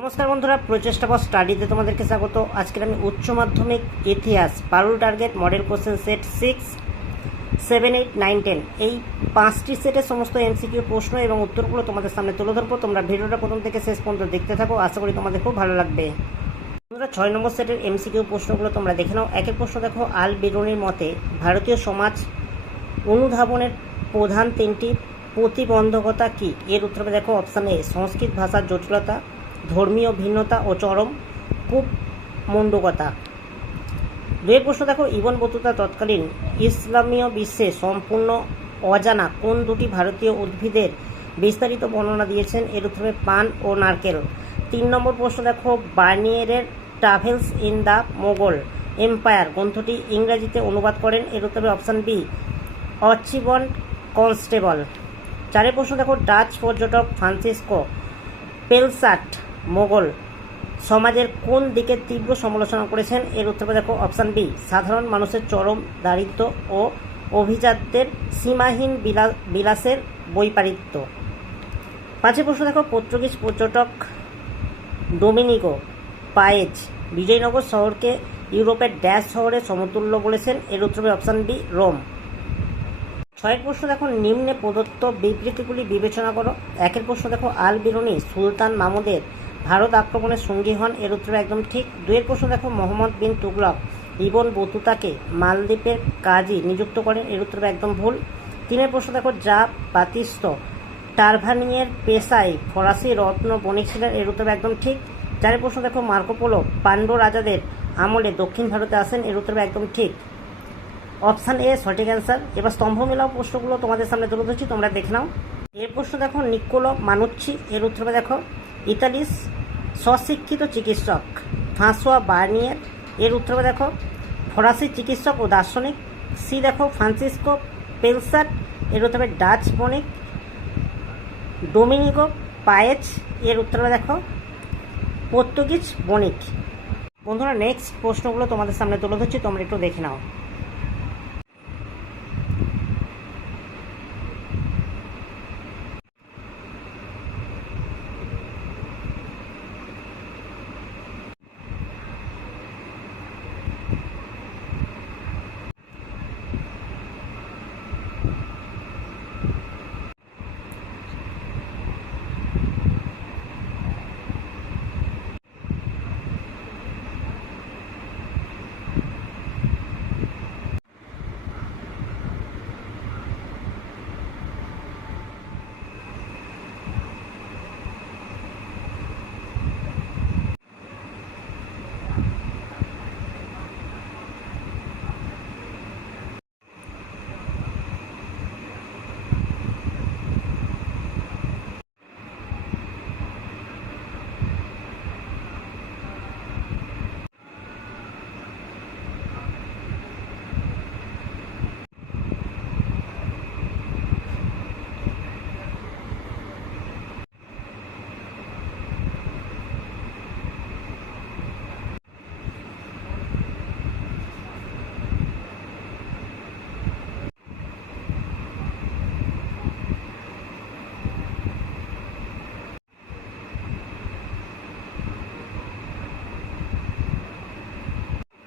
নমস্কার বন্ধুরা, প্রচেষ্টা ফর স্টাডিতে তোমাদেরকে স্বাগত। আজকের আমি উচ্চ মাধ্যমিক ইতিহাস পারুল টার্গেট মডেল কোশ্চেন সেট 6, 7, 8, 9, 10 এই 5টি সেটের সমস্ত এমসিকিউ প্রশ্ন এবং উত্তরগুলো তোমাদের সামনে তুলে ধরবো। তোমরা ভিডিওটা প্রথম থেকে শেষ পর্যন্ত দেখতে থাকো, আশা করি তোমাদের খুব ভালো লাগবে। বন্ধুরা, 6 নম্বর সেটের এমসিকিউ প্রশ্নগুলো তোমরা দেখে নাও। একের প্রশ্ন দেখো, আল বেরুনির মতে ভারতীয় সমাজ অনুধাবনের প্রধান 3টি প্রতিবন্ধকতা কী? এর উত্তরে দেখো অপশান এ সংস্কৃত ভাষার জটিলতা, ধর্মীয় ভিন্নতা ও চরম কূপমণ্ডকতা। দুয়ের প্রশ্ন দেখো, ইবন বতুতা তৎকালীন ইসলামীয় বিশ্বে সম্পূর্ণ অজানা কোন দুটি ভারতীয় উদ্ভিদের বিস্তারিত বর্ণনা দিয়েছেন? এর উত্তরে পান ও নারকেল। 3 নম্বর প্রশ্ন দেখো, বার্নিয়ারের travels in the Mogul empire গ্রন্থটি ইংরেজিতে অনুবাদ করেন? এর উত্তরে অপশান বি আর্চিবাল্ড কনস্টেবল। 4 প্রশ্ন দেখো, ডাচ পর্যটক ফ্রান্সিসকো পেলসাট মোগল সমাজের কোন দিকে তীব্র সমালোচনা করেছেন? এর উত্তরে দেখো অপশান বি সাধারণ মানুষের চরম দারিদ্র্য ও অভিজাতদের সীমাহীন বিলাসের বৈপরীত্য। 5 প্রশ্ন দেখো, পর্তুগিজ পর্যটক ডোমিনিগো পায়েজ বিজয়নগর শহরকে ইউরোপের ড্যাশ শহরের সমতুল্য বলেছেন? এর উত্তরে অপশান বি রোম। 6 প্রশ্ন দেখো, নিম্নে প্রদত্ত বিবৃতিগুলি বিবেচনা করো। 1 প্রশ্ন দেখো, আল বিরুনি সুলতান মাহমুদের ভারত আক্রমণের সঙ্গী হন? এর উত্তরে একদম ঠিক। 2 প্রশ্ন দেখো, মোহাম্মদ বিন তুগলক ইবন বতুতাকে মালদ্বীপের কাজী নিযুক্ত করেন? এর উত্তরে একদম ভুল। 3 প্রশ্ন দেখো, যা বাতিস্ত টারভানিয়ের পেশায় ফরাসি রত্ন বণিক ছিলেন? এর উত্তরে একদম ঠিক। 4 প্রশ্ন দেখো, মার্কো পোলো পাণ্ড্য রাজাদের আমলে দক্ষিণ ভারতে আসেন? এর উত্তরে একদম ঠিক। অপশান এ সঠিক অ্যান্সার। এবার স্তম্ভ মেলাও প্রশ্নগুলো তোমাদের সামনে তুলে ধরছি, তোমরা দেখে নাও। এর প্রশ্ন দেখো, নিকোলো মানুচ্ছি। এর উত্তরে দেখো ইতালির স্বশিক্ষিত চিকিৎসক ফ্রাঁসোয়া বার্নিয়ার। এর উত্তরে দেখো ফরাসি চিকিৎসক ও দার্শনিক। সি দেখো ফ্রান্সিসকো পেলসাট। এর উত্তরে ডাচ বণিক ডোমিনিগো পায়েজ। এর উত্তরে দেখো পর্তুগিজ বণিক। বন্ধুরা, নেক্সট প্রশ্নগুলো তোমাদের সামনে তুলে ধরছি, তোমরা একটু দেখে নাও।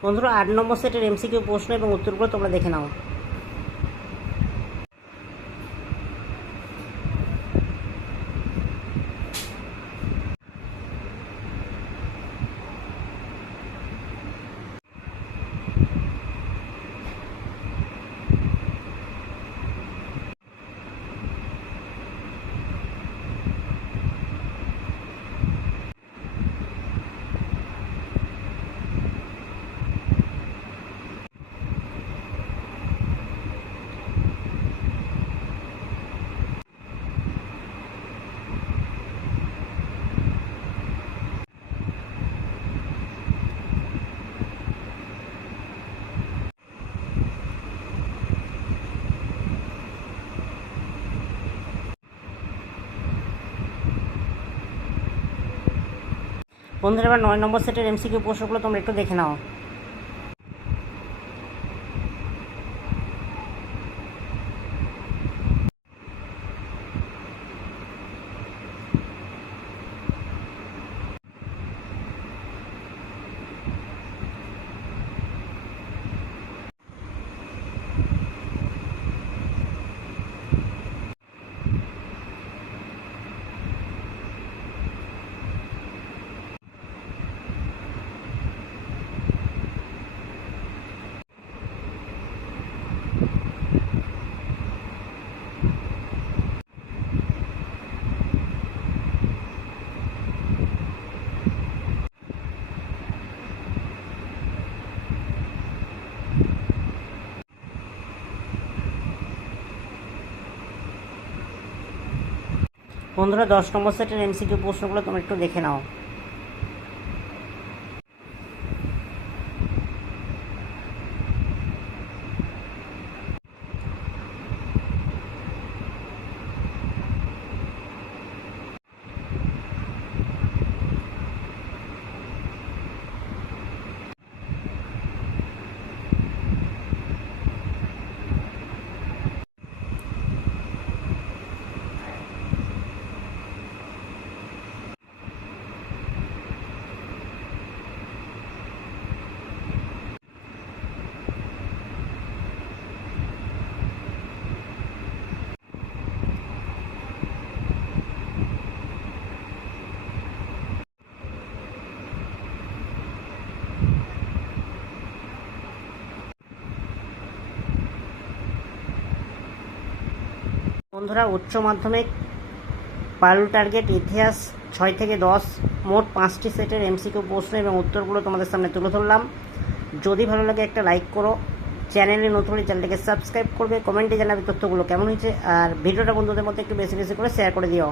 বন্ধুরা, 8 নম্বর সেটের এমসিকিউ প্রশ্ন এবং উত্তরগুলো তোমরা দেখে নাও। বন্ধুরা, এবার 9 নম্বর সেটের এমসিকিউ প্রশ্নগুলো তোমরা একটু দেখে নাও। বন্ধুরা 10 নম্বর সেটের এমসিকিউ প্রশ্নগুলো তোমরা একটু দেখে নাও। বন্ধুরা উচ্চ মাধ্যমিক পারুল টার্গেট ইতিহাস 6 থেকে 10 মোট 5টি সেটের এমসিকিউ প্রশ্ন এবং উত্তরগুলো তোমাদের সামনে তুলে ধরলাম। যদি ভালো লাগে একটা লাইক করো, চ্যানেলে নতুন হলে চ্যানেলটাকে সাবস্ক্রাইব করবে, কমেন্টে জানাবে তথ্যগুলো কেমন হয়েছে, আর ভিডিওটা বন্ধুদের মধ্যে একটু বেশি বেশি করে শেয়ার করে দিও।